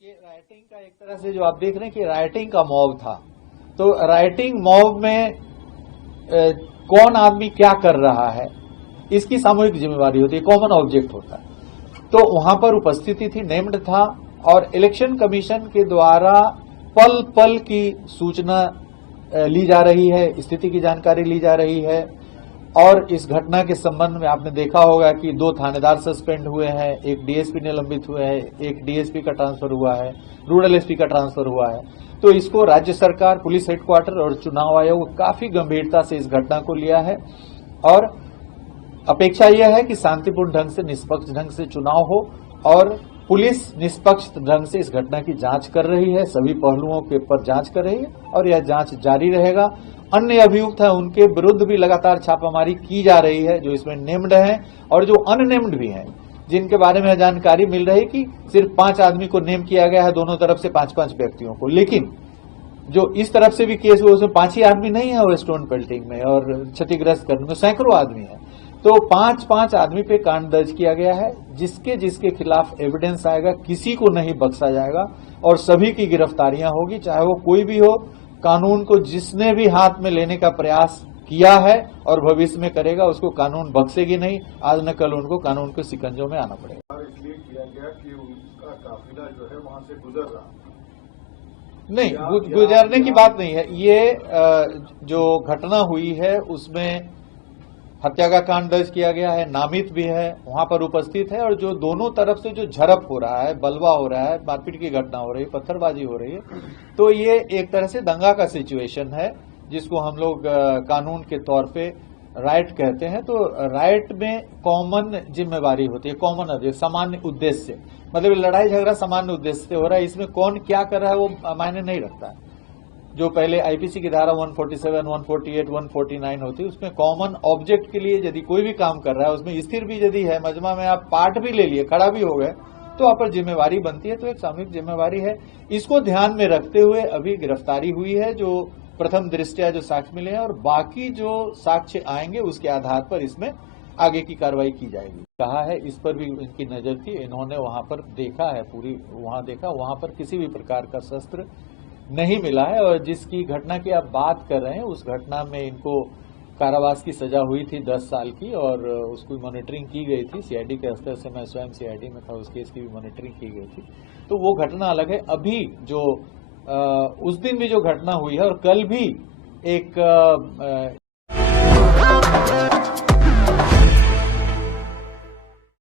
ये राइटिंग का एक तरह से जो आप देख रहे हैं कि राइटिंग का मॉब था, तो राइटिंग मॉब में कौन आदमी क्या कर रहा है इसकी सामूहिक जिम्मेवारी होती है, कॉमन ऑब्जेक्ट होता है। तो वहां पर उपस्थिति थी, नेम्ड था, और इलेक्शन कमीशन के द्वारा पल पल की सूचना ली जा रही है, स्थिति की जानकारी ली जा रही है। और इस घटना के संबंध में आपने देखा होगा कि 2 थानेदार सस्पेंड हुए हैं, एक डीएसपी निलंबित हुए हैं, एक डीएसपी का ट्रांसफर हुआ है, रूरल एसपी का ट्रांसफर हुआ है। तो इसको राज्य सरकार, पुलिस हेडक्वार्टर और चुनाव आयोग काफी गंभीरता से इस घटना को लिया है, और अपेक्षा यह है कि शांतिपूर्ण ढंग से, निष्पक्ष ढंग से चुनाव हो, और पुलिस निष्पक्ष ढंग से इस घटना की जांच कर रही है, सभी पहलुओं के ऊपर जांच कर रही है, और यह जांच जारी रहेगा। अन्य अभियुक्त हैं उनके विरुद्ध भी लगातार छापामारी की जा रही है, जो इसमें नेम्ड हैं और जो अननेम्ड भी हैं, जिनके बारे में जानकारी मिल रही है कि सिर्फ 5 आदमी को नेम किया गया है, दोनों तरफ से 5-5 व्यक्तियों को। लेकिन जो इस तरफ से भी केस हुआ उसमें 5 ही आदमी नहीं है, वो स्टोन पेल्टिंग में और क्षतिग्रस्त करने में सैकड़ों आदमी है। तो 5-5 आदमी पे कांड दर्ज किया गया है, जिसके जिसके खिलाफ एविडेंस आएगा किसी को नहीं बख्शा जाएगा, और सभी की गिरफ्तारियां होगी, चाहे वो कोई भी हो। कानून को जिसने भी हाथ में लेने का प्रयास किया है और भविष्य में करेगा, उसको कानून बख्शेगी नहीं। आज न कल उनको कानून के शिकंजों में आना पड़ेगा। इसलिए किया गया कि उनका काफिला जो है वहां से गुजर रहा नहीं, गुजरने की बात नहीं है। ये जो घटना हुई है उसमें हत्या का कांड दर्ज किया गया है, नामित भी है, वहां पर उपस्थित है, और जो दोनों तरफ से जो झड़प हो रहा है, बलवा हो रहा है, मारपीट की घटना हो रही है, पत्थरबाजी हो रही है, तो ये एक तरह से दंगा का सिचुएशन है, जिसको हम लोग कानून के तौर पे राइट कहते हैं। तो राइट में कॉमन जिम्मेवारी होती है, कॉमन उद्देश्य, सामान्य उद्देश्य, मतलब लड़ाई झगड़ा सामान्य उद्देश्य से हो रहा है, इसमें कौन क्या कर रहा है वो मायने नहीं रखता है। जो पहले आईपीसी की धारा 147, 148, 149 होती है, उसमें कॉमन ऑब्जेक्ट के लिए यदि कोई भी काम कर रहा है, उसमें स्थिर भी यदि है, मजमा में आप पार्ट भी ले लिए, खड़ा भी हो गए, तो आप पर जिम्मेवारी बनती है। तो एक सामूहिक जिम्मेवारी है, इसको ध्यान में रखते हुए अभी गिरफ्तारी हुई है, जो प्रथम दृष्टया जो साक्ष्य मिले हैं, और बाकी जो साक्ष्य आएंगे उसके आधार पर इसमें आगे की कार्रवाई की जाएगी। कहा है, इस पर भी इनकी नजर थी, इन्होंने वहां पर देखा है, पूरी वहां देखा, वहां पर किसी भी प्रकार का शस्त्र नहीं मिला है। और जिसकी घटना की आप बात कर रहे हैं, उस घटना में इनको कारावास की सजा हुई थी 10 साल की, और उसकी मॉनिटरिंग की गई थी सीआईडी के स्तर से। मैं स्वयं सीआईडी में था, उस केस की भी मॉनिटरिंग की गई थी। तो वो घटना अलग है। अभी जो उस दिन भी जो घटना हुई है, और कल भी एक